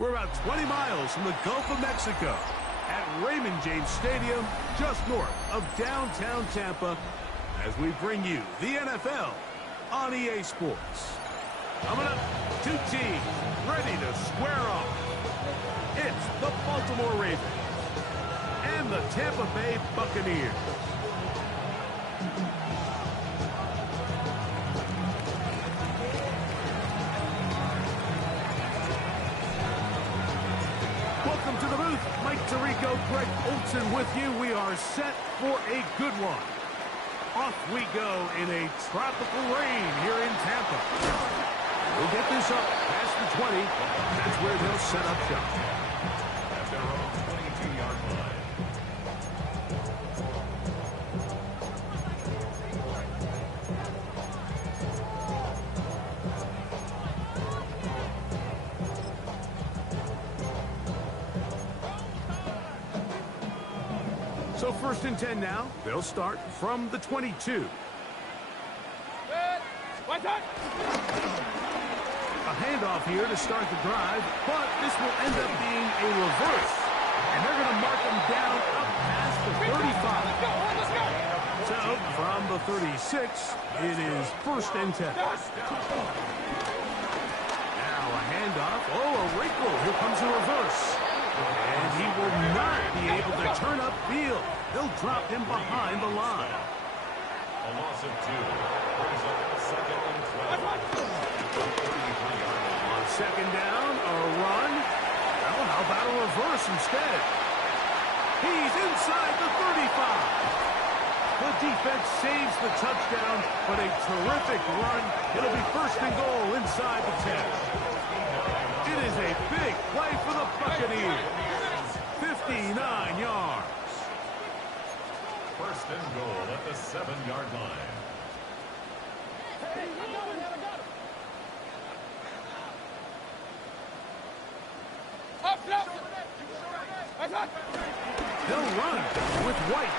We're about 20 miles from the Gulf of Mexico at Raymond James Stadium, just north of downtown Tampa, as we bring you the NFL on EA Sports. Coming up, two teams ready to square off. It's the Baltimore Ravens and the Tampa Bay Buccaneers. Welcome to the booth. Mike Tirico, Greg Olson with you. We are set for a good one. Off we go in a tropical rain here in Tampa. We'll get this up past the 20. That's where they'll set up shop. At their own 22-yard line. So first and 10 now. They'll start from the 22. A handoff here to start the drive, but this will end up being a reverse. And they're going to mark them down up past the 35. So from the 36, it is first and 10. Now a handoff. Oh, a wrinkle. Here comes a reverse. And he will not be able to turn upfield. They'll drop him behind the line. A loss of 2. Brings up second and 12. On second down, a run. Well, how about a reverse instead? He's inside the 35. The defense saves the touchdown, but a terrific run. It'll be first and goal inside the 10. It is a big play for the Buccaneers. 59 yards. First and goal at the 7-yard line. They'll run with White.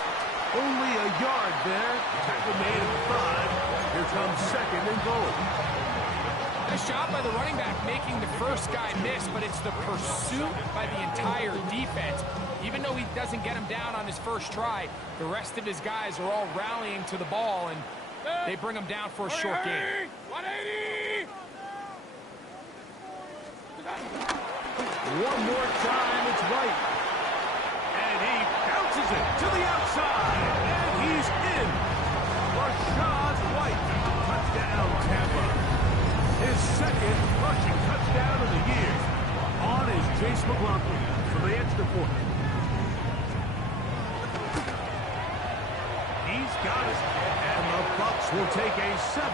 Only a yard there. Tackle made at 5. Here comes second and goal. Nice job by the running back making the first guy miss, but it's the pursuit by the entire defense. Even though he doesn't get him down on his first try, the rest of his guys are all rallying to the ball, and they bring him down for a short gain. 180! One more time, it's White. And he bounces it to the outside, and he's in. Rashad White, touchdown Tampa. His second rushing touchdown of the year. On is Chase McLaughlin for the extra point. He's got it. And the Bucs will take a 7-0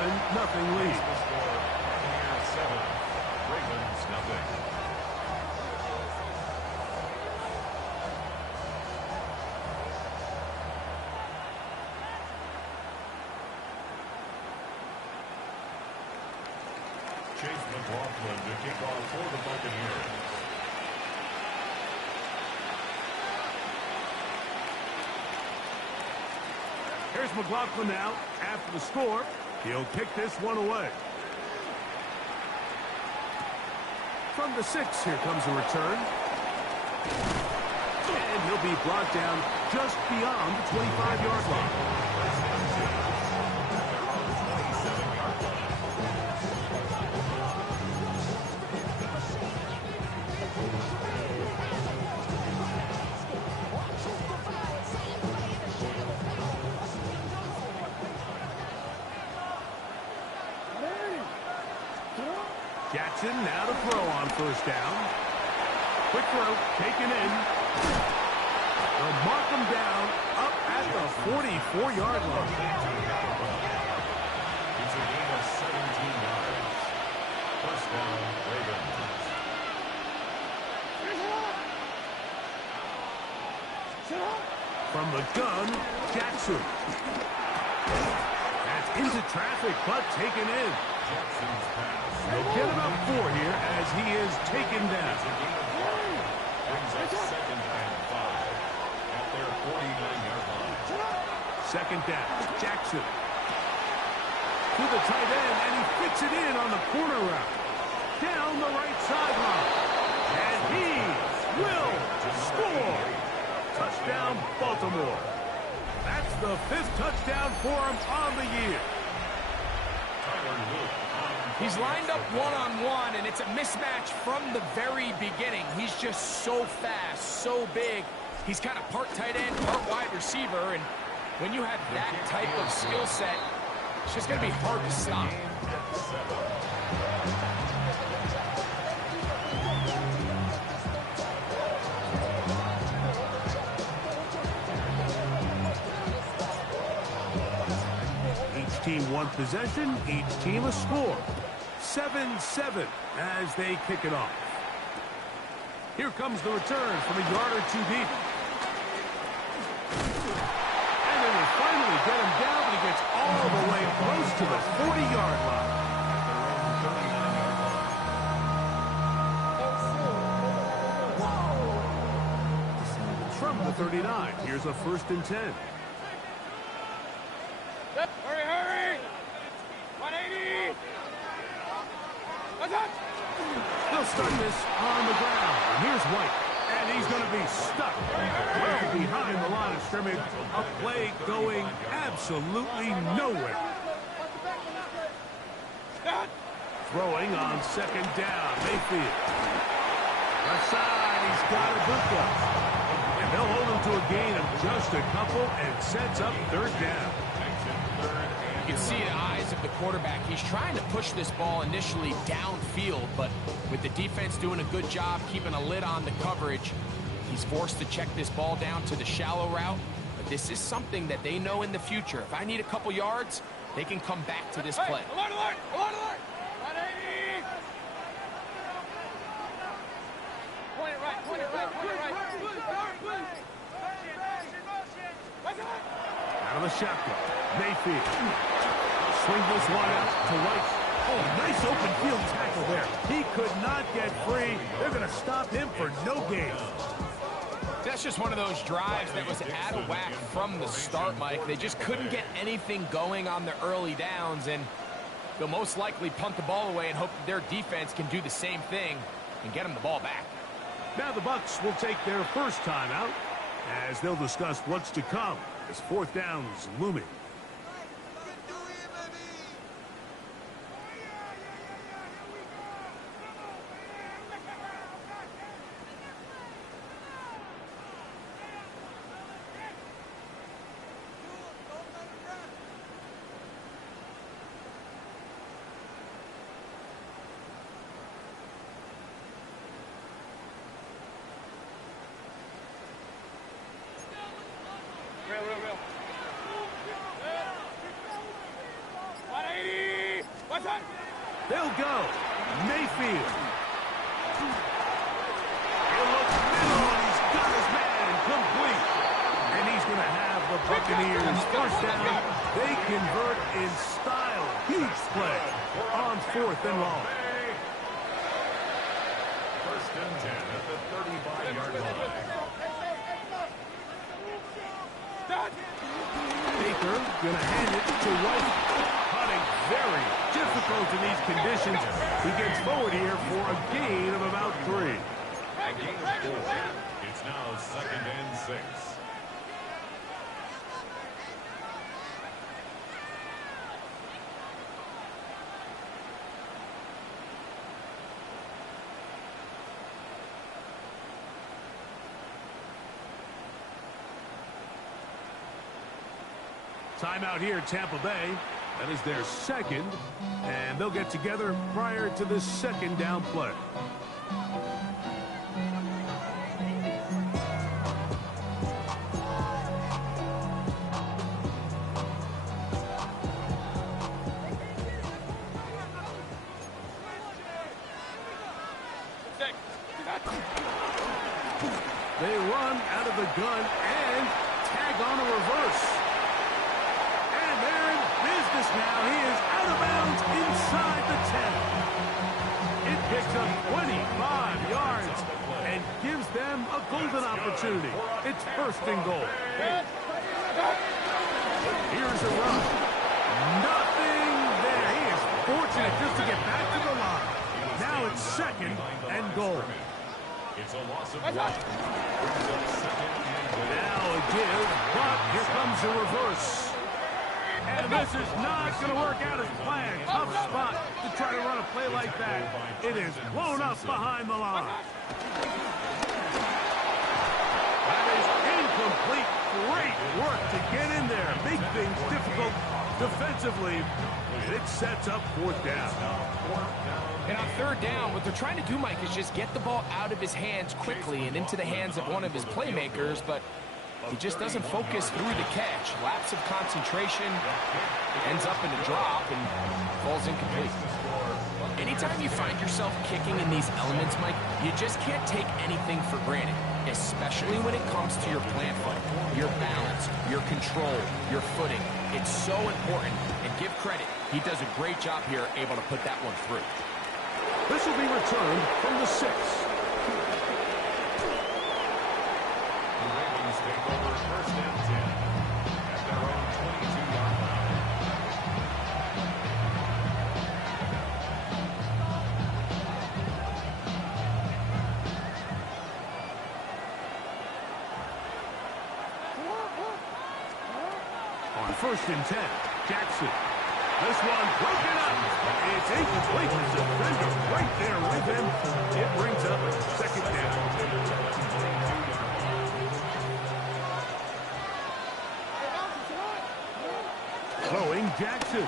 lead. The score, Buccaneers 7, Ravens 0. Chase McLaughlin to kick off for the Buccaneers. Here's McLaughlin now. After the score, he'll kick this one away. From the 6, here comes a return. And he'll be brought down just beyond the 25-yard line. Jackson now to throw on first down. Quick throw, taken in. They'll mark him down up at the 44-yard line. It's a gain of 17 yards. First down, Ravens. From the gun, Jackson. That's into traffic, but taken in. Jackson's pass. They'll get him up 4 here as he is taken down. It's a gain of 1. Brings up second and 5 at their 49-yard line. Second down, Jackson. To the tight end, and he fits it in on the corner route. Down the right sideline. And he will score. Touchdown, Baltimore. That's the 5th touchdown for him on the year. He's lined up one-on-one, and it's a mismatch from the very beginning. He's just so fast, so big. He's kind of part tight end, part wide receiver, and when you have that type of skill set, it's just going to be hard to stop. Each team one possession, each team a score. 7-7 as they kick it off. Here comes the return from a yard or two deep. And they will finally get him down, but he gets all the way close to the 40-yard line. From the 39, here's a 1st and 10. Hurry, hurry! 180! What's up? They'll start this on the ground. Here's White, and he's going to be stuck well behind the line of scrimmage. A play going absolutely nowhere. Throwing on 2nd down, Mayfield. Left side, he's got a Bucs. And they'll hold him to a gain of just a couple and sets up 3rd down. You can see the eyes of the quarterback. He's trying to push this ball initially downfield, but with the defense doing a good job keeping a lid on the coverage, he's forced to check this ball down to the shallow route. But this is something that they know in the future. If I need a couple yards, they can come back to this play. Alert, alert, alert, alert! 180! Point it right, point it right, point it right. Out of the shotgun, Mayfield. Swing this one out to White. Oh, nice open field tackle there. He could not get free. They're going to stop him for no gain. That's just one of those drives that was out of whack from the start, Mike. They just couldn't get anything going on the early downs, and they'll most likely punt the ball away and hope that their defense can do the same thing and get them the ball back. Now the Bucs will take their first timeout as they'll discuss what's to come as 4th down's looming. Real. 180! What's that? They'll go. Mayfield. He'll look middle, and he's got his man complete. And he's going to have the Buccaneers first down. They convert in style. Huge play on 4th and long. 1st and 10 at the 35-yard line. Baker going to hand it to White. Hunting very difficult in these conditions. He gets forward here for a gain of about 3. A gain of 4. It's now 2nd and 6. Timeout here at Tampa Bay. That is their 2nd, and they'll get together prior to the 2nd down play. They run out of the gun and tag on a reverse. And they're in business now. He is out of bounds inside the 10. It picks up 25 yards and gives them a golden opportunity. It's 1st and goal. Here's a run. Nothing there. He is fortunate just to get back to the line. Now it's 2nd and goal. Offensive line brings up second and goal. Now a give, but here comes a reverse. And this is not going to work out as planned. Tough spot to try to run a play like that. It is blown up behind the line. That is incomplete. Great work to get in there. Make things difficult defensively. It sets up fourth down. And on third down, what they're trying to do, Mike, is just get the ball out of his hands quickly and into the hands of one of his playmakers, but he just doesn't focus through the catch. Lapse of concentration, ends up in a drop, and falls incomplete. Anytime you find yourself kicking in these elements, Mike, you just can't take anything for granted, especially when it comes to your plant foot, your balance, your control, your footing. It's so important, and give credit. He does a great job here, able to put that one through. This will be returned from the 6. The Ravens take over first and 10 at their own 22-yard line. On first and 10, Jackson. This one broken up. It's incomplete. The defender right there with him. It brings up second down. Throwing Jackson.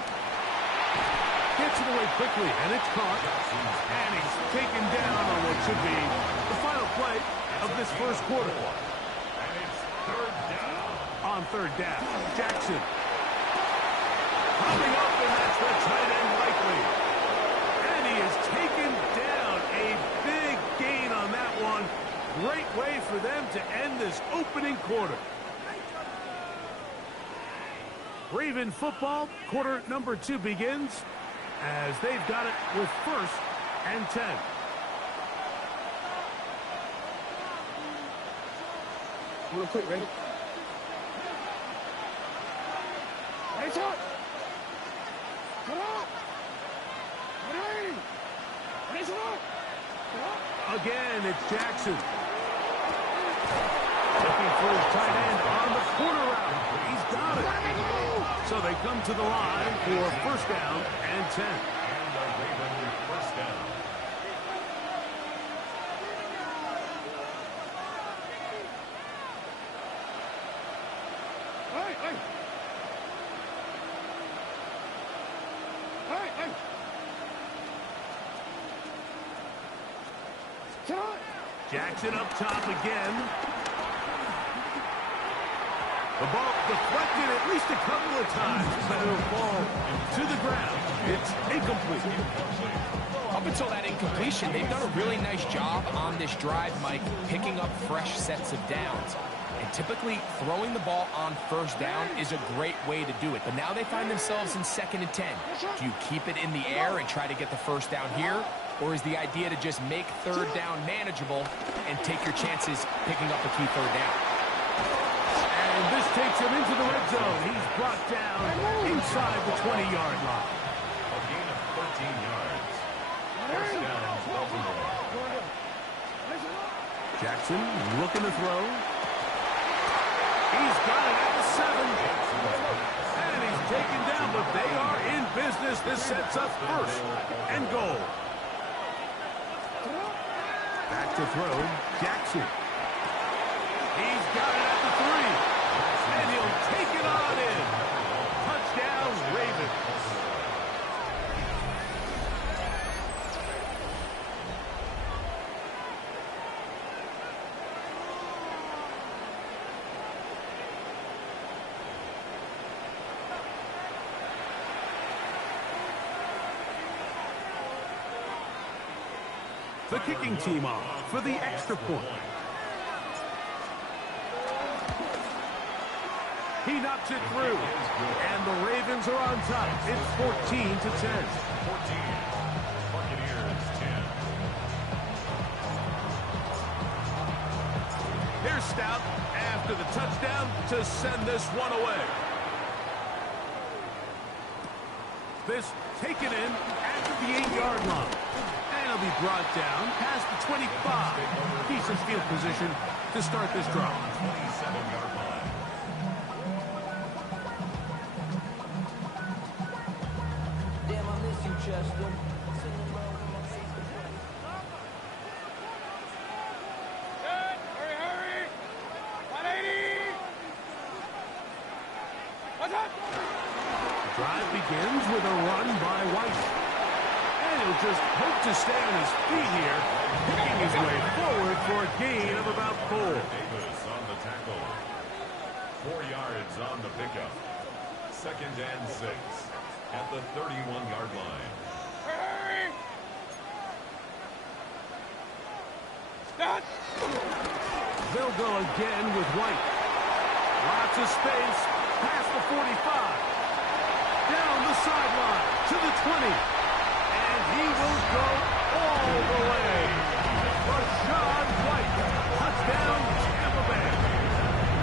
Gets it away quickly, and it's caught. And he's taken down on what should be the final play of this first quarter. And it's third down. On third down, Jackson. Coming up, and that's the tight end likely. And he is taken down. A big gain on that one. Great way for them to end this opening quarter. Raven football, quarter number 2 begins as they've got it with first and 10. Real quick, ready? Right out! Come on! Ready! Raise it up! Again, it's Jackson. Looking for his tight end on the corner route. He's got it. So they come to the line for first down and 10. And the Ravens first down. Hey, hey! Hey, hey! Come on! Jackson up top again. The ball deflected at least a couple of times, but it'll fall to the ground. It's incomplete. Up until that incompletion, they've done a really nice job on this drive, Mike, picking up fresh sets of downs. And typically, throwing the ball on first down is a great way to do it. But now they find themselves in second and 10. Do you keep it in the air and try to get the first down here? Or is the idea to just make third down manageable and take your chances picking up a key third down? And this takes him into the red zone. He's brought down inside the 20-yard line. A gain of 13 yards. First down, Baltimore. Jackson looking to throw. He's got it at the 7. And he's taken down, but they are in business. This sets up first and goal. Back to throw, Jackson. He's got it at the 3. And he'll take it on in. Touchdown, Ravens. The kicking team off for the extra point. He knocks it through, and the Ravens are on top. It's 14-10. 14. Buccaneers 10. Here's Stout after the touchdown to send this one away. This taken in at the 8-yard line. And be brought down past the 25. Decent field position to start this drive. 27-yard line. Damn, I miss you, Chester. Hurry! 180! What's up? The drive begins with a run by White. And he'll just hope to stay on his feet here, picking his way forward for a gain of about 4. Davis on the tackle. 4 yards on the pickup. 2nd and 6 at the 31-yard line. Hurry! Stop! They'll go again with White. Lots of space past the 45. Down the sideline to the 20. And he will go all the way. Rashad White, touchdown Tampa Bay.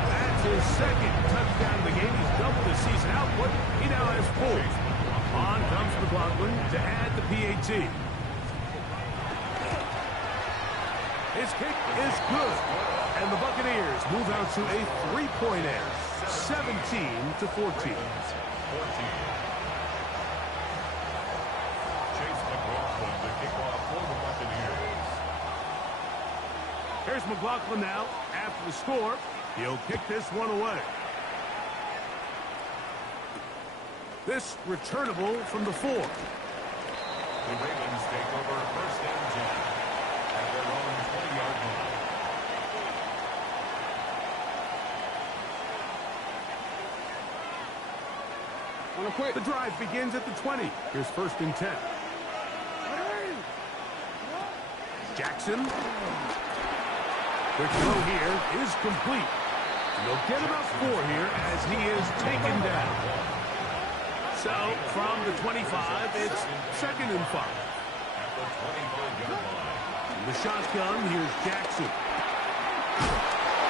That's his 2nd touchdown of the game. He's doubled his season output. He now has 4. On comes McLaughlin to add the PAT. His kick is good. And the Buccaneers move out to a 3-point edge. 17-14. Chase McLaughlin to kick off for the Buccaneers. Here's McLaughlin now. After the score, he'll kick this one away. This returnable from the 4. The Ravens take over 1st and 10 at their own 20-yard line. Wanna quit? The drive begins at the 20. Here's 1st and 10. Jackson. Quick throw here is complete. They'll get about 4 here as he is taken down. So, from the 25, it's 2nd and 5. At the 25-yard line. In the shotgun, here's Jackson.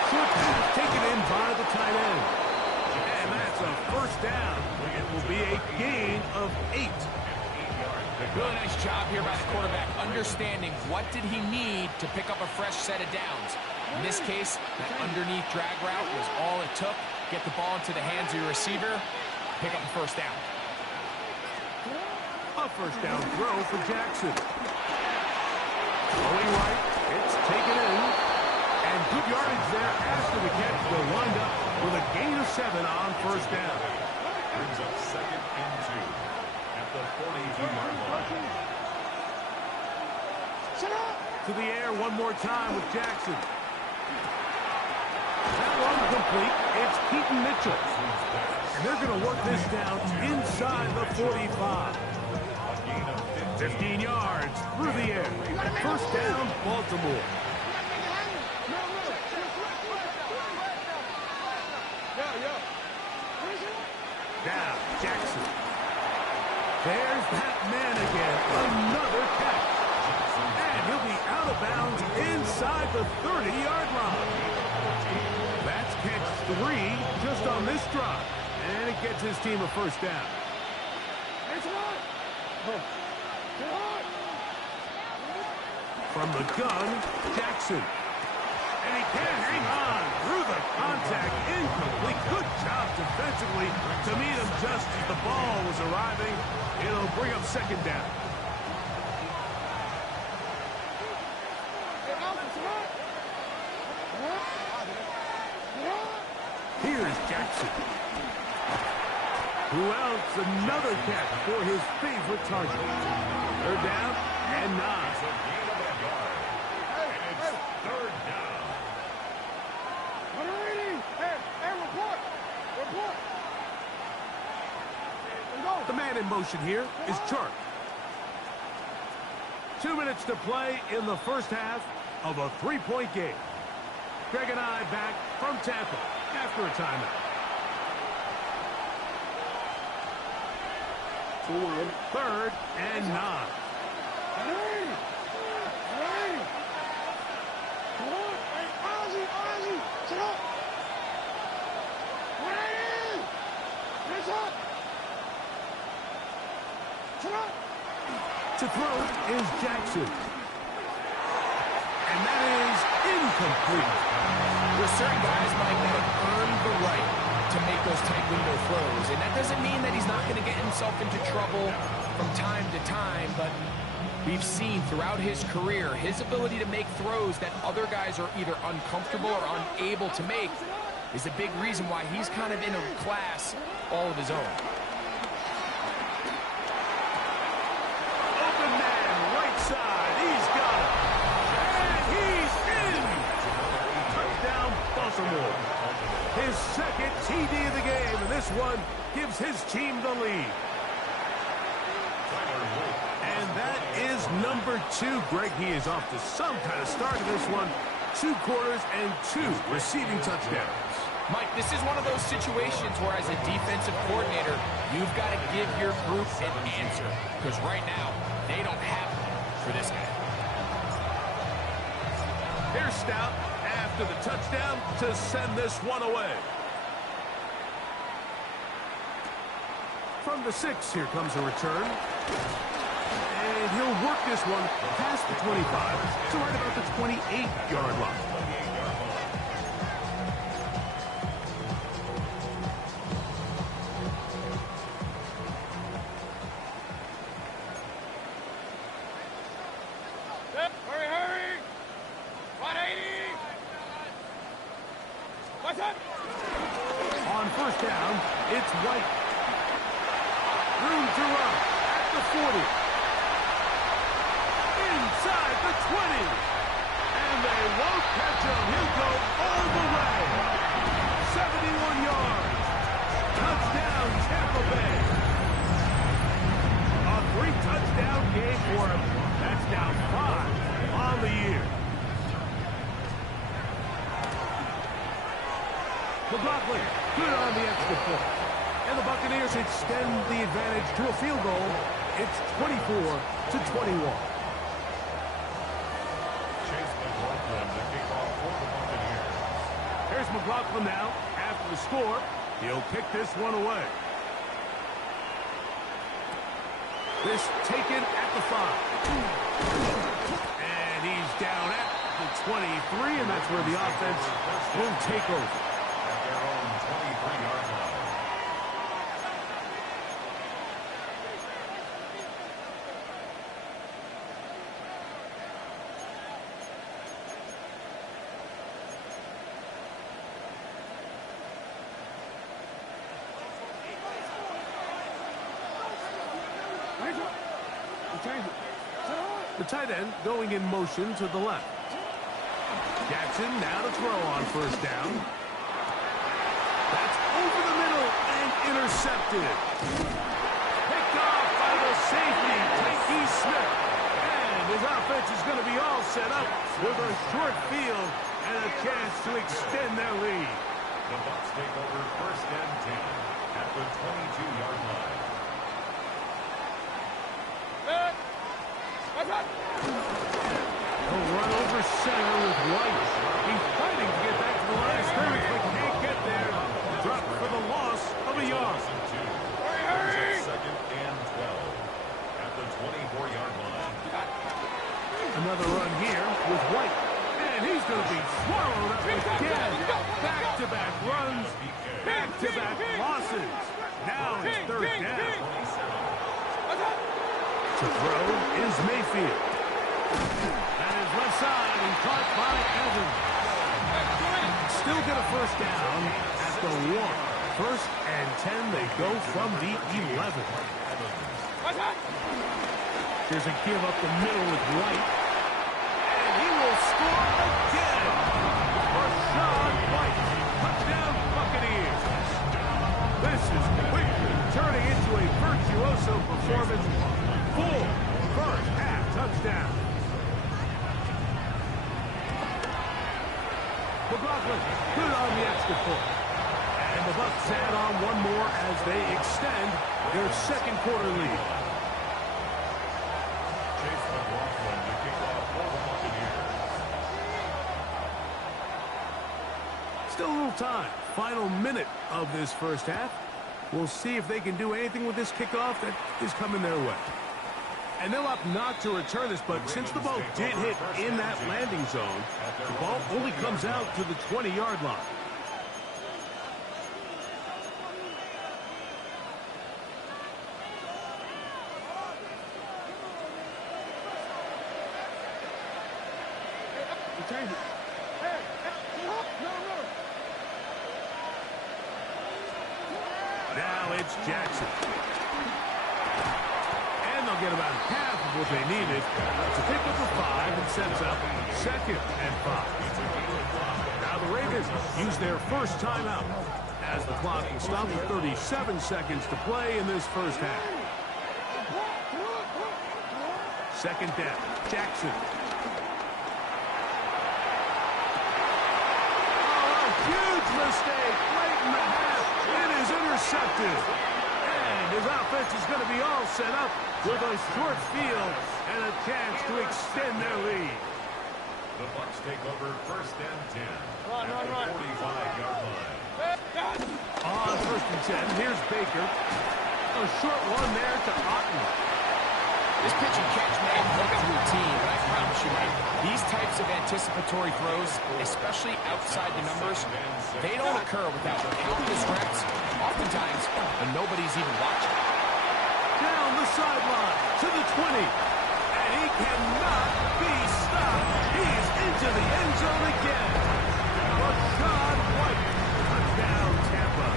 Short pass taken in by the tight end. And that's a 1st down. It will be a gain of 8. Really nice job here by the quarterback, understanding what did he need to pick up a fresh set of downs. In this case, that underneath drag route was all it took. Get the ball into the hands of your receiver, pick up a 1st down. A 1st down throw for Jackson. Throwing right, it's taken in. And good yardage there after the catch. They'll wind up with a gain of 7 on 1st down. Brings up 2nd and 2 at the 42-yard line. To the air one more time with Jackson. That one complete. It's Keaton Mitchell. And they're going to work this down inside the 45. 15 yards through the air. 1st down, Baltimore. Now, Jackson. There's that man again. Another catch. And he'll be out of bounds inside the 30-yard line. That's catch 3 just on this drive. And it gets his team a 1st down. From the gun, Jackson. And he can't hang on through the contact. Incomplete. Good job defensively to meet him just as the ball was arriving. It'll bring up 2nd down. Here's Jackson. Who else? Another catch for his favorite target. 3rd down and 9. The man in motion here is Chark. 2 minutes to play in the 1st half of a 3-point game. Greg and I back from Tampa after a timeout. 3rd and 9. To throw is Jackson. And that is incomplete. There's certain guys, Mike, that have earned the right to make those tight window throws. And that doesn't mean that he's not going to get himself into trouble from time to time, but we've seen throughout his career his ability to make throws that other guys are either uncomfortable or unable to make is a big reason why he's kind of in a class all of his own. Open man, right side. He's got it. And he's in. Touchdown, Baltimore. His second TD of the game, and this one gives his team the lead. And that is number 2. Greg, he is off to some kind of start in this one. 2 quarters and 2 receiving touchdowns. Mike, this is one of those situations where as a defensive coordinator, you've got to give your group an answer. Because right now, they don't have one for this guy. Here's Stout after the touchdown to send this one away. From the 6, here comes a return. And he'll work this one past the 25 to right about the 28-yard line. Hurry, hurry! 180! What's up? On first down, it's White. Room to run at the 40. Inside the 20. And they won't catch him. He'll go all the way. 71 yards. Touchdown, Tampa Bay. A 3-touchdown game for him. That's now 5 on the year. McLaughlin, good on the extra point. And the Buccaneers extend the advantage to a field goal. It's 24-21. Here's McLaughlin now. After the score, he'll kick this one away. This taken at the 5. And he's down at the 23, and that's where the offense will take over. At their own 23-yard line. The tight end going in motion to the left. Jackson now to throw on first down. That's over the middle and intercepted. Picked off by the safety, T.E. Smith. And his offense is going to be all set up with a short field and a chance to extend their lead. The Bucs take over first and 10 at the 22-yard line. He'll run over center with White. He's fighting to get back to the line of scrimmage, but can't get there. Drop for the loss of a yard. Second and 12 at the 24-yard line. Another run here with White. And he's going to be swallowed up again. Back-to-back runs, back-to-back losses. Now it's third down. To throw is Mayfield. That is left side and caught by Evans. Still get a first down at the 1. First and 10, they go from the 11. Here's a give up the middle with White. And he will score again. Rashaad White. Touchdown Buccaneers. This is quickly turning into a virtuoso performance. 4 first-half touchdowns. McLaughlin, good on the extra point. And the Bucs add on one more as they extend their second quarter lead. Chase McLaughlin to kick off for the Buccaneers. Still a little time. Final minute of this first half. We'll see if they can do anything with this kickoff that is coming their way. And they'll opt not to return this, but since the ball did hit in that landing zone, the ball only comes out to the 20-yard line. Now it's Jackson. And they'll get about half of what they needed to pick up a 5 and sets up 2nd and 5. Now the Ravens use their first timeout as the clock will stop with 37 seconds to play in this first half. 2nd down, Jackson. Huge mistake late in the half. It is intercepted. And his offense is going to be all set up with a short field and a chance to extend their lead. The Bucs take over 1st and 10 at the 45-yard line. On 1st and 10, here's Baker. A short one there to Otten. This pitch and catch may look routine, but I promise you, Mike, these types of anticipatory throws, especially outside the numbers, they don't occur without countless reps, oftentimes when nobody's even watching. Down the sideline to the 20. And he cannot be stopped. He's into the end zone again. Rashad White, touchdown Tampa.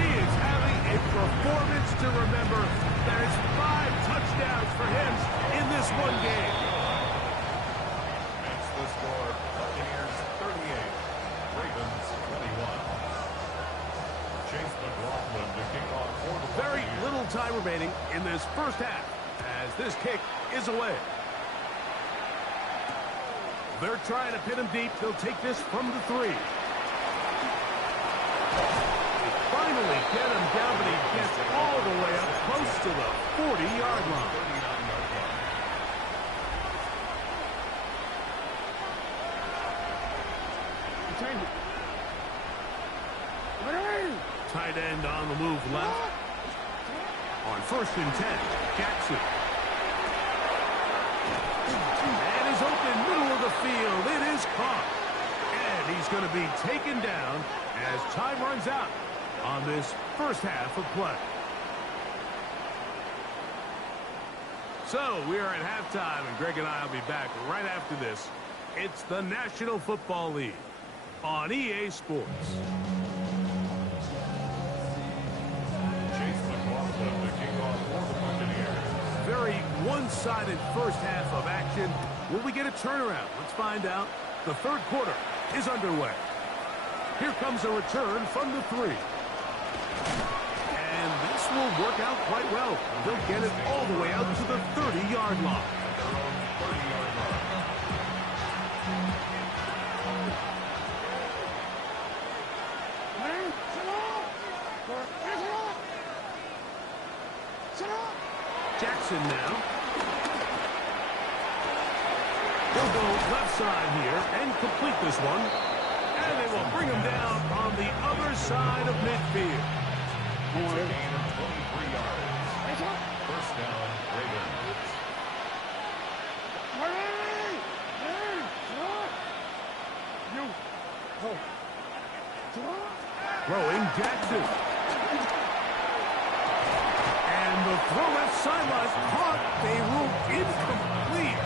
He is having a performance to remember. There's 5 touchdowns for him in this one game. That's the score. Buccaneers 38, Ravens 21. Chase McLaughlin to kick off for the Very Buccaneers. little time remaining in this first half as this kick is away. They're trying to pin him deep. They'll take this from the 3. Finally get him down, but he gets all the way up close to the 40-yard line. Tight end on the move left. On 1st and 10, Jackson. And he's open middle of the field. It is caught. And he's going to be taken down as time runs out on this first half of play. So we are at halftime, and Greg and I will be back right after this. It's the National Football League on EA Sports. Chase McLaughlin to kick off for the Buccaneers. Very one-sided first half of action. Will we get a turnaround? Let's find out. The 3rd quarter is underway. Here comes a return from the 3. And this will work out quite well. They'll get it all the way out to the 30-yard line. Jackson now. He'll go left side here and complete this one. And they will bring him down on the other side of midfield. It's a gain of 23 yards. 1st down, Ravens. Throwing Jackson. And the throw left sideline caught. They ruled incomplete.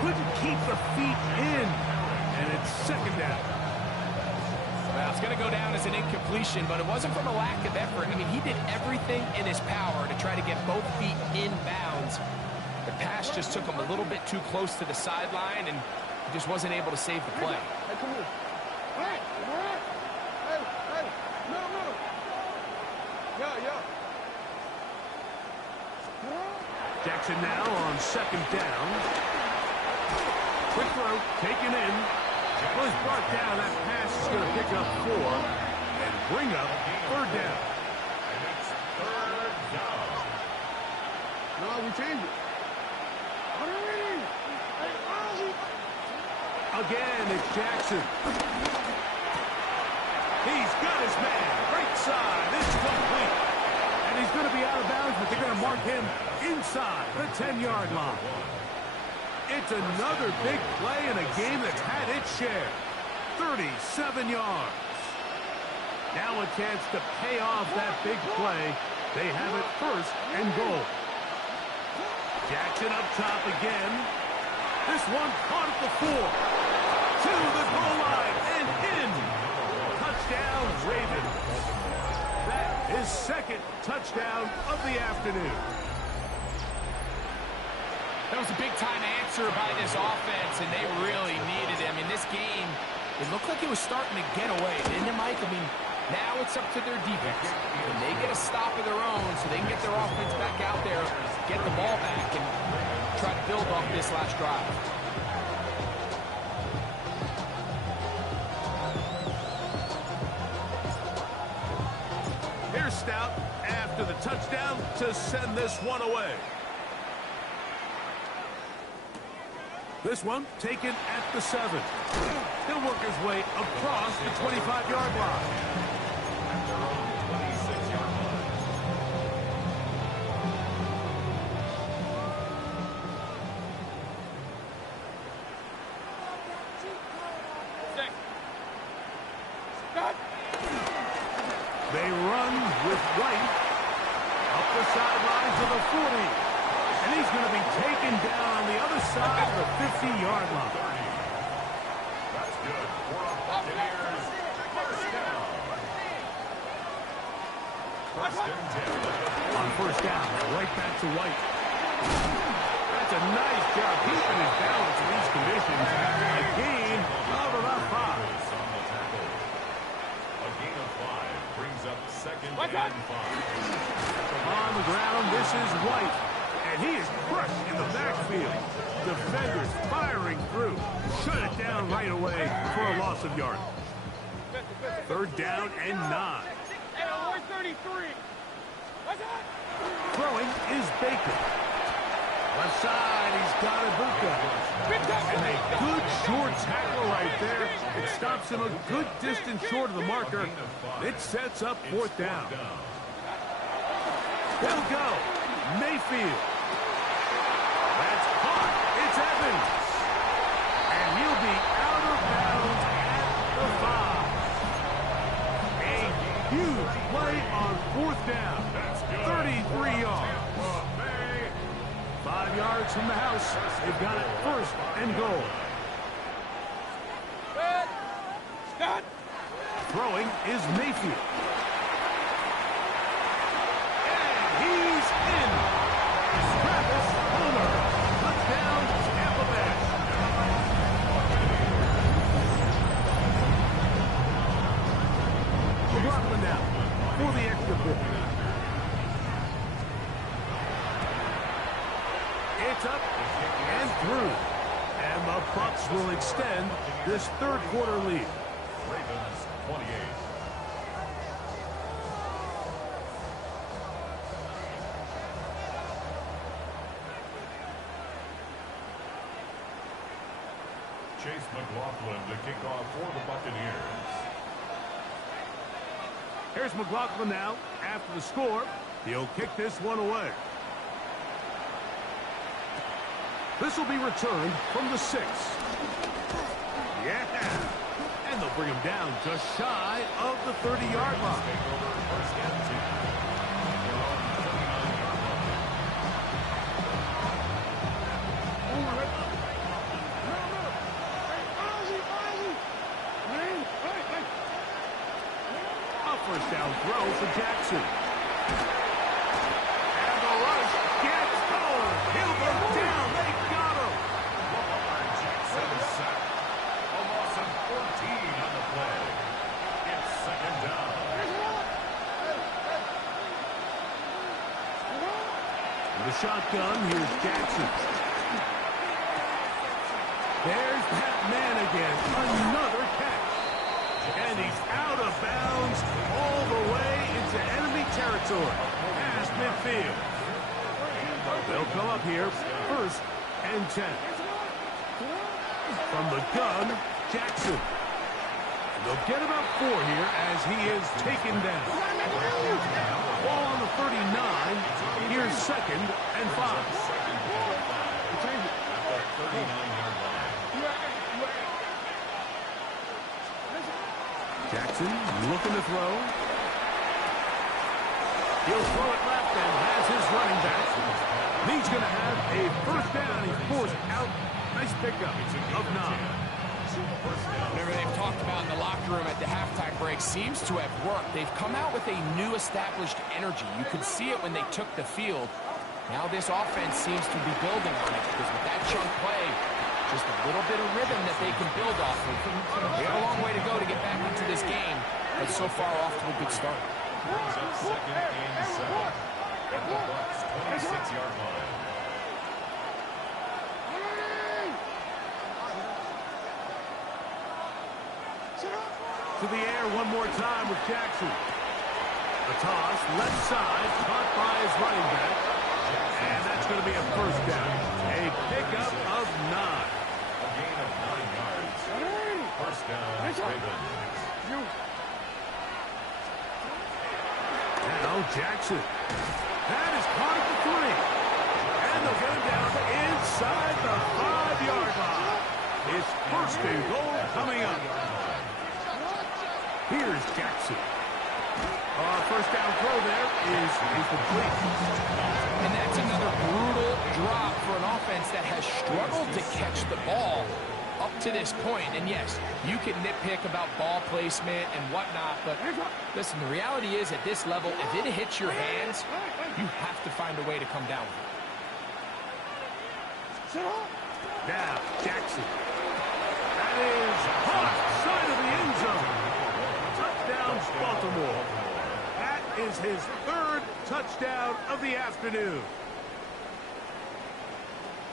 Couldn't keep the feet in. And it's 2nd down. Well, it's going to go down as an incompletion, but it wasn't from a lack of effort. I mean, he did everything in his power to try to get both feet in bounds. The pass just took him a little bit too close to the sideline, and he just wasn't able to save the play. Jackson now on 2nd down. Quick throw, taken in. Was brought down. That pass is going to pick up 4 and bring up 3rd down. And it's 3rd down. No, we changed it. Again, it's Jackson. He's got his man. Right side. It's complete. And he's going to be out of bounds, but they're going to mark him inside the 10-yard line. It's another big play in a game that's had its share. 37 yards. Now a chance to pay off that big play. They have it first and goal. Jackson up top again. This one caught at the 4. To the goal line and in. Touchdown, Ravens. That is second touchdown of the afternoon. That was a big-time answer by this offense, and they really needed it. I mean, this game, it looked like it was starting to get away, didn't it, Mike? I mean, now it's up to their defense. And they get a stop of their own so they can get their offense back out there, get the ball back, and try to build off this last drive. Here's Stout after the touchdown to send this one away. This one taken at the 7. He'll work his way across the 25-yard line. At their own 26-yard line. They run with White up the sidelines of the 40. And he's going to be taken down on the other side of the 50-yard line. That's good. For a Buccaneers first down. First and 10. On first down, right back to White. That's a nice job keeping his balance in these conditions. A gain of about 5. On the tackle. A gain of 5 brings up second and 5. On the ground, this is White. And he is crushed in the backfield. Defenders firing through. Shut it down right away for a loss of yardage. Third down and 9. Throwing is Baker. Left side, he's got Ibuka. And a good short tackle right there. It stops him a good distance short of the marker. It sets up fourth down. He'll go. Mayfield. That's caught. It's Evans. And he'll be out of bounds at the 5. A huge play on fourth down. 33 yards. 5 yards from the house. They've got it first and goal. Throwing is Mayfield. And he's in. Travis Homer. Touchdown, Tampa Bay. McLaughlin now for the extra point. It's up and through. And the Bucs will extend this third quarter lead. Ravens 28. Chase McLaughlin to kick off for the Buccaneers. Here's McLaughlin now after the score. He'll kick this one away. This will be returned from the 6. Yeah. And they'll bring him down just shy of the 30-yard line. Take over first and 2. Their own 39-yard line. A first down throw for Jackson. And the rush gets going. He'll go down. They got him. Lamar Jackson sacked. A loss of 14 on the play. It's second down. With a shotgun, here's Jackson. There's that man again. Another catch. And he's out of bounds all the way into enemy territory. Past midfield. They'll come up here first and 10. From the gun, Jackson. They'll get about 4 here as he is taken down. Ball on the 39. Here's 2nd and 5. Jackson looking to throw. He'll throw it left and has his running back. He's going to have a first down. He's forced out. Nice pickup of 9. Whatever they've talked about in the locker room at the halftime break seems to have worked. They've come out with a new established energy. You could see it when they took the field. Now this offense seems to be building on it because with that chunk play, just a little bit of rhythm that they can build off of. They got a long way to go to get back into this game, but so far off to a good start. Brings up 2nd and 7 at the Bucs 26-yard line. To the air one more time with Jackson. The toss, left side, caught by his running back. And that's going to be a first down. A pickup of 9. A gain of 9 yards. First down, Ravens. Now Jackson. That is caught at the 3. And they'll get him down inside the 5-yard line. His first and goal coming up. Here's Jackson. First down throw there is complete. And that's another brutal drop for an offense that has struggled to catch the ball up to this point. And yes, you can nitpick about ball placement and whatnot, but listen, the reality is at this level, if it hits your hands, you have to find a way to come down with it. Now, Jackson. That is hot side of the end zone. Touchdown, Baltimore. That is his 3rd touchdown of the afternoon.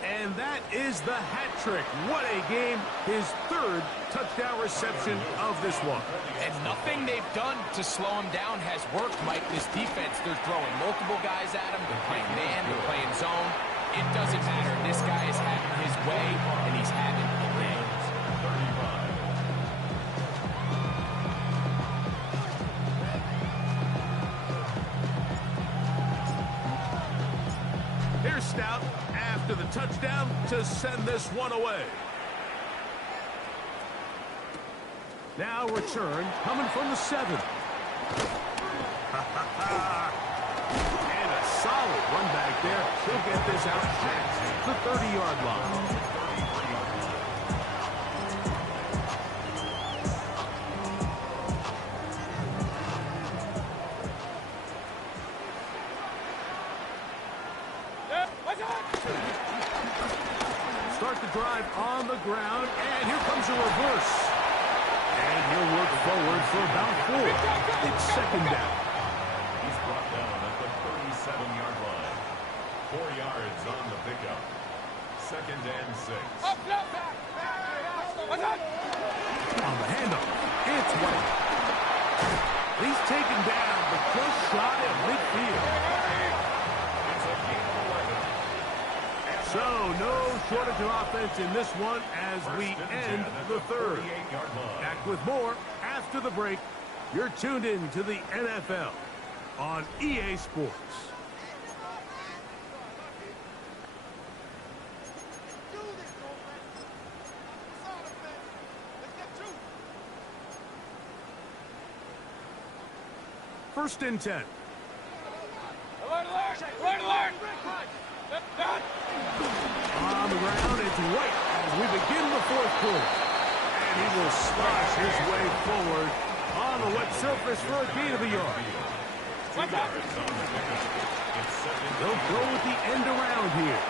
And that is the hat trick. What a game. His 3rd touchdown reception of this one. And nothing they've done to slow him down has worked, Mike. This defense, they're throwing multiple guys at him. They're playing man, they're playing zone. It doesn't matter. This guy is having his way, and he's having a day. Here's Stout after the touchdown to send this one away. Now return coming from the 7. And a solid run back there. He'll get this out past the 30-yard line. Start the drive on the ground, and here comes a reverse. And he'll work forward for about 4. It's 2nd down. He's brought down at the 37-yard line. 4 yards on the pickup. 2nd and 6. On the handoff, it's White. He's taken down, but just shot at midfield. So, no shortage of offense in this one as we end the 3rd. Back with more after the break. You're tuned in to the NFL on EA Sports. First and 10. On the ground, it's White as we begin the 4th quarter. And he will slash his way forward on the wet surface for a gain of a yard. They'll go with the end around here.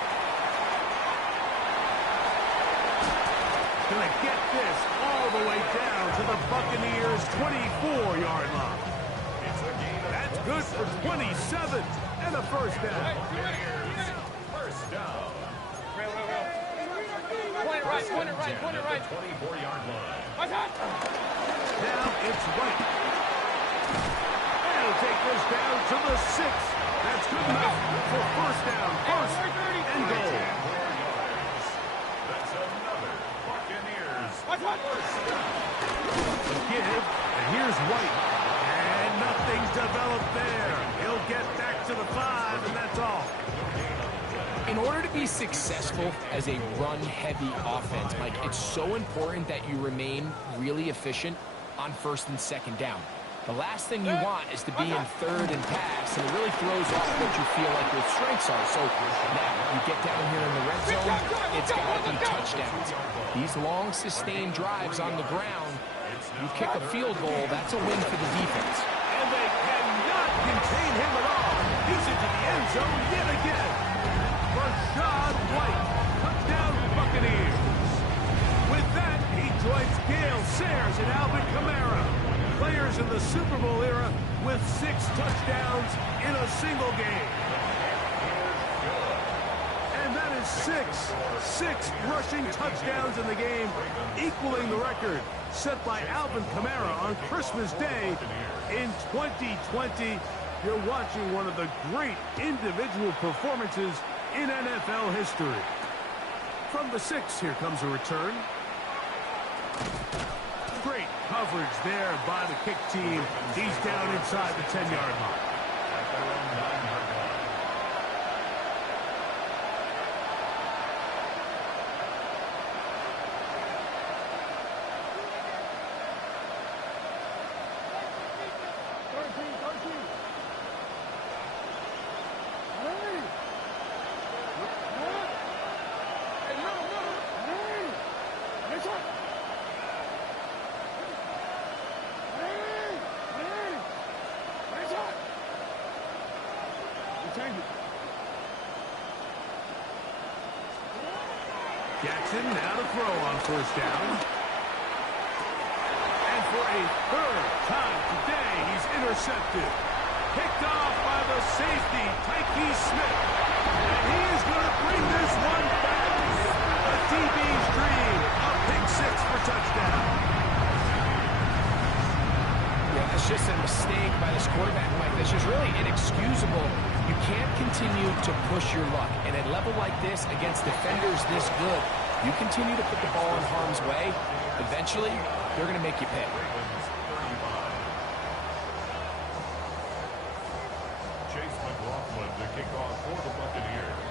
Gonna get this all the way down to the Buccaneers' 24-yard line. That's good for 27 and a first down. First down. Point it right. 24-yard line. Now it's White. And he'll take this down to the 6. That's good enough for first down. First and goal. That's another Buccaneers first down. give, and here's White. And nothing's developed there. He'll get back to the 5, and that's all. In order to be successful as a run-heavy offense, Mike, it's so important that you remain really efficient on first and second down. The last thing you want is to be in third and pass, and it really throws off what you feel like your strengths are. So now you get down here in the red zone, it's got to be touchdowns. These long, sustained drives on the ground, you kick a field goal, that's a win for the defense. And they cannot contain him at all. He's into the end zone yet again. Rashad White, touchdown Buccaneers. With that, he joins Gale Sayers and Alvin Kamara, players in the Super Bowl era with 6 touchdowns in a single game. And that is 6 rushing touchdowns in the game, equaling the record set by Alvin Kamara on Christmas Day in 2020. You're watching one of the great individual performances in NFL history. From the 6, here comes a return. Great coverage there by the kick team. He's down inside the 10-yard line. Jackson now to throw on first down. And for a third time today, he's intercepted. Picked off by the safety, Tyke Smith. And he is going to bring this one back. A DB's dream, a pick 6 for touchdown. Yeah, that's just a mistake by this quarterback, Mike. That's just really inexcusable. You can't continue to push your luck. And at a level like this, against defenders this good, you continue to put the ball in harm's way, eventually, they're going to make you pay. Chase McLaughlin to kick off for the Buccaneers.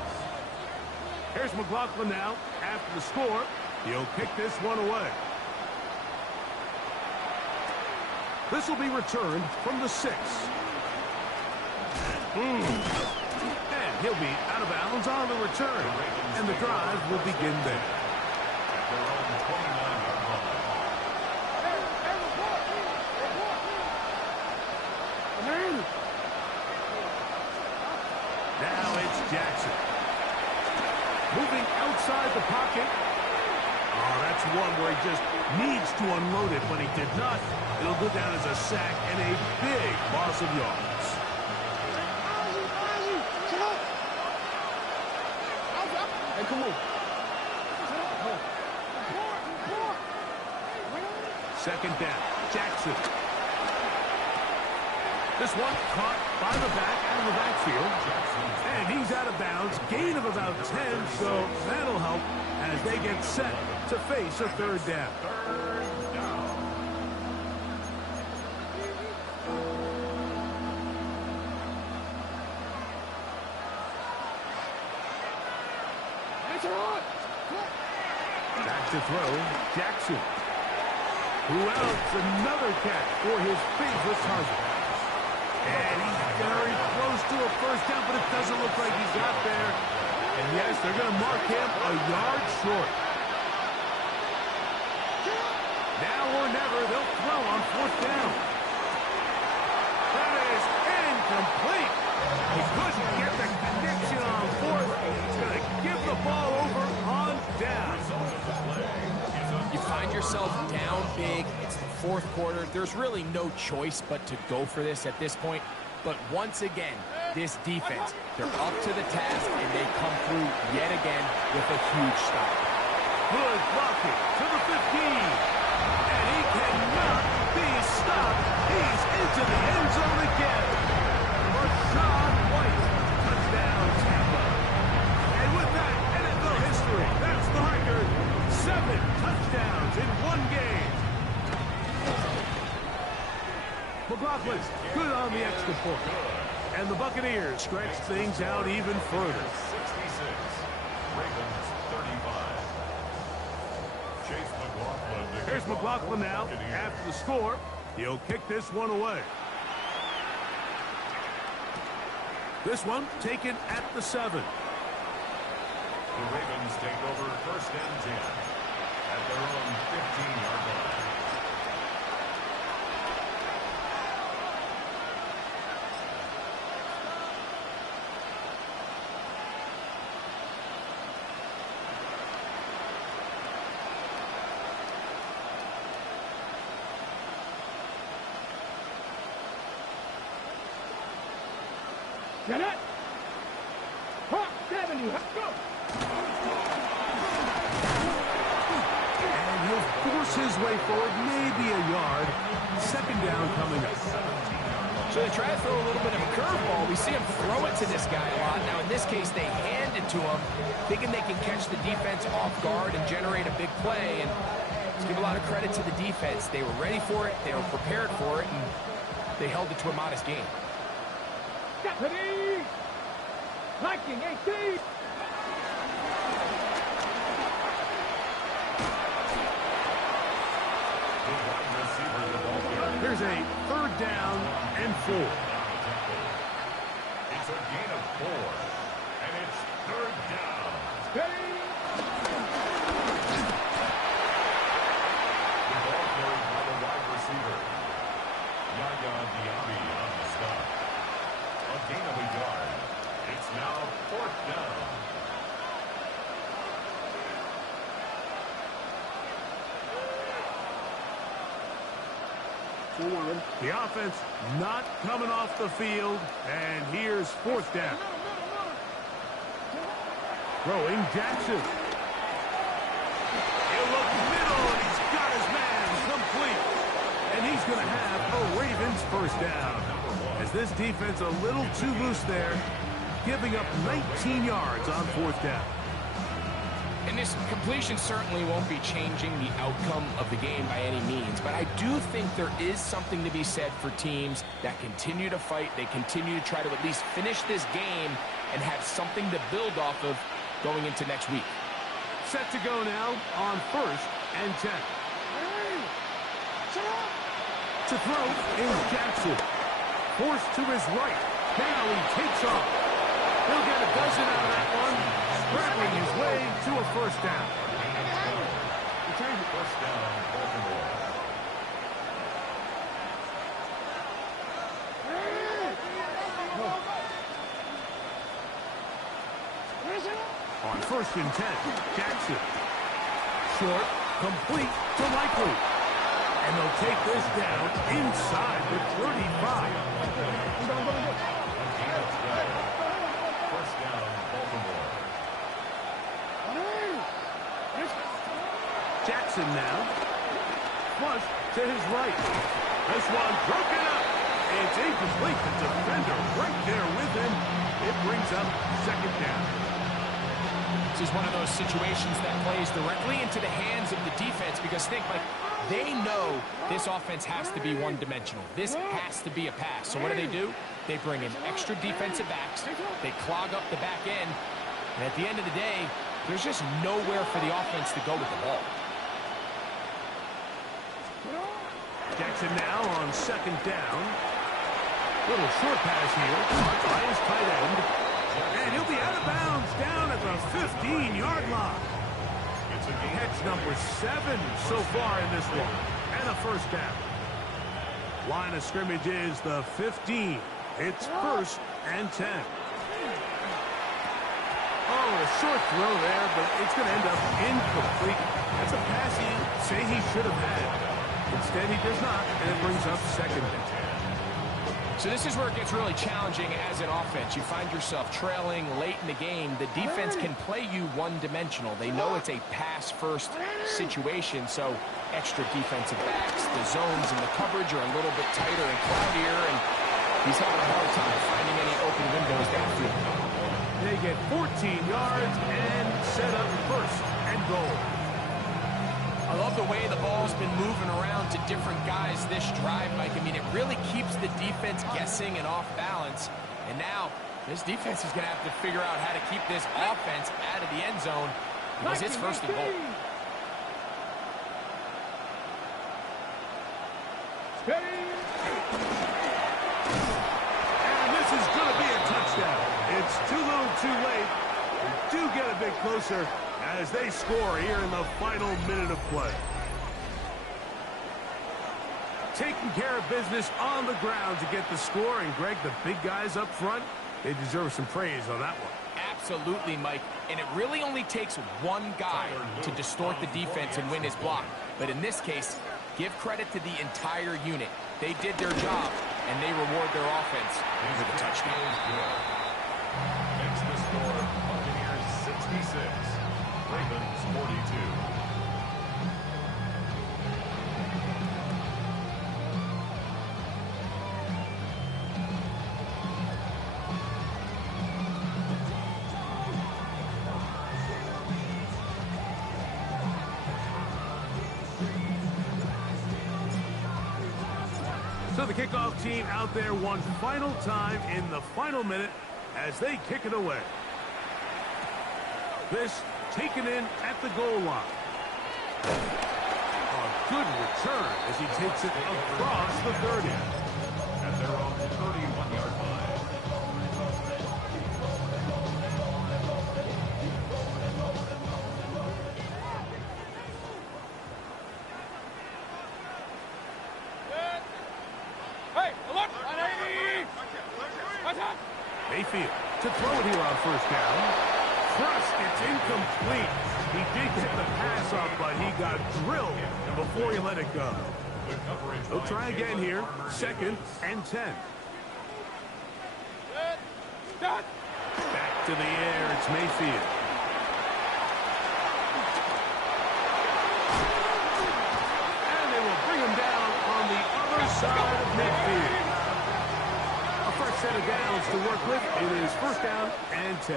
Here's McLaughlin now. After the score, he'll kick this one away. This will be returned from the 6. And he'll be out of bounds on the return. And the drive will begin there. Now it's Jackson. Moving outside the pocket. Oh, that's one where he just needs to unload it, but he did not. It'll go down as a sack and a big loss of yards. Hey, come on. Second down, Jackson. This one caught by the back out of the backfield. And he's out of bounds. Gain of about 10, so that'll help as they get set to face a third down. Back to throw, Jackson. Who else? Another catch for his favorite target. And he's very close to a first down, but it doesn't look like he got there. And yes, they're going to mark him a yard short. Now or never, they'll throw on fourth down. That is incomplete. He couldn't get the connection on fourth. He's going to give the ball over on down. You find yourself down big. It's the fourth quarter. There's really no choice but to go for this at this point. But once again, this defense, they're up to the task, and they come through yet again with a huge stop. Good blocking to the 15. And he cannot be stopped. He's into the end zone again. Rashad White, touchdown Tampa. And with that, NFL history, that's the record. 7 touchdowns in one game. McLaughlin, good on the extra point. And the Buccaneers stretch things out even further. 66, Ravens 35. Chase McLaughlin. Here's McLaughlin now after the score. He'll kick this one away. This one taken at the 7. The Ravens take over first and 10 at their own 15-yard line. Get it? Hawk, 70, let's go! And he'll force his way forward, maybe a yard. Second down coming up. So they try to throw a little bit of a curveball. We see him throw it to this guy a lot. Now, in this case, they hand it to him, thinking they can catch the defense off guard and generate a big play. And let's give a lot of credit to the defense. They were ready for it, they were prepared for it, and they held it to a modest game. Deputy! Liking 18! Here's a third down and 4. It's a gain of 4, and it's third down. Ready? The ball carried by the wide receiver. Yaya Diaby on the stop. A gain of a yard. It's now fourth down. The offense not coming off the field, and here's fourth down. Throwing Jackson. He'll look middle, and he's got his man complete. And he's going to have a Ravens first down. As this defense a little too loose there, giving up 19 yards on fourth down. And this completion certainly won't be changing the outcome of the game by any means, but I do think there is something to be said for teams that continue to fight. They continue to try to at least finish this game and have something to build off of going into next week. Set to go now on first and 10. To throw is Jackson. Forced to his right. Now he takes off. He'll get a dozen out of that one. Scrambling his way to a first down. First down, Baltimore. On first and 10, Jackson. Short, complete to Likely. And they'll take this down inside the 35. First down, Baltimore. Jackson now. Flush to his right. This one broken up. It's incomplete. The defender right there with him. It brings up second down. This is one of those situations that plays directly into the hands of the defense because think, like, they know this offense has to be one-dimensional. This has to be a pass. So what do? They bring in extra defensive backs. They clog up the back end. And at the end of the day, there's just nowhere for the offense to go with the ball. Jackson now on second down. Little short pass here. Caught by his tight end. And he'll be out of bounds down at the 15-yard line. Catch number 7 so far in this one. And a first down. Line of scrimmage is the 15. It's first and 10. Oh, a short throw there, but it's going to end up incomplete. That's a pass he'd say he should have had. Instead, he does not, and it brings up second and 10. So this is where it gets really challenging as an offense. You find yourself trailing late in the game. The defense can play you one-dimensional. They know it's a pass-first situation, so extra defensive backs, the zones and the coverage are a little bit tighter and cloudier, and he's having a hard time finding any open windows downfield. They get 14 yards and set up first and goal. I love the way the ball's been moving around to different guys this drive, Mike. I mean, it really keeps the defense guessing and off balance. And now, this defense is going to have to figure out how to keep this offense out of the end zone because it's first and goal. Steady. And this is going to be a touchdown. It's too little too late. We do get a bit closer as they score here in the final minute of play. Taking care of business on the ground to get the score. And, Greg, the big guys up front, they deserve some praise on that one. Absolutely, Mike. And it really only takes one guy to distort the defense and win his block. But in this case, give credit to the entire unit. They did their job, and they reward their offense with a touchdown. Makes the score Buccaneers 66, Ravens 42. So the kickoff team out there one final time in the final minute as they kick it away. This taken in at the goal line. A good return as he takes it across the 30. At their own 31-yard line. Mayfield to throw it here on first down. Thrust, it's incomplete. He did get the pass up, but he got drilled before he let it go. He'll try again here. 2nd and 10. Back to the air. It's Mayfield. And they will bring him down on the other side of midfield. A fresh set of downs to work with. It is 1st down and 10.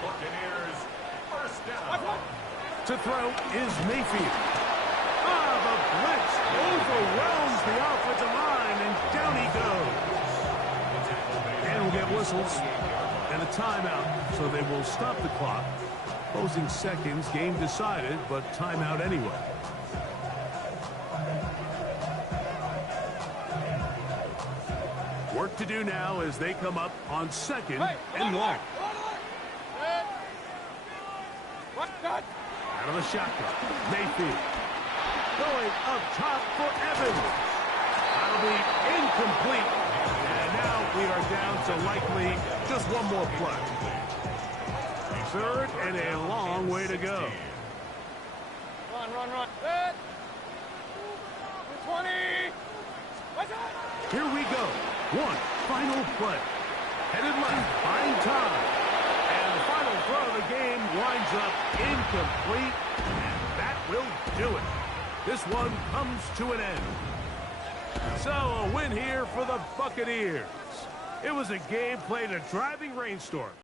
Buccaneers, 1st down. To throw is Mayfield. The blitz overwhelms the offensive line, and down he goes. And we'll get whistles and a timeout, so they will stop the clock. Closing seconds, game decided, but timeout anyway. Work to do now as they come up on 2nd and 1. Out of the shotgun, Mayfield. Going up top for Evans. That'll be incomplete. And now we are down to likely just one more play. 3rd and a long way to go. Run. 20. Here we go. One final play. Headed left, buying time. And the final throw of the game winds up incomplete. And that will do it. This one comes to an end. So a win here for the Buccaneers. It was a game played in a driving rainstorm.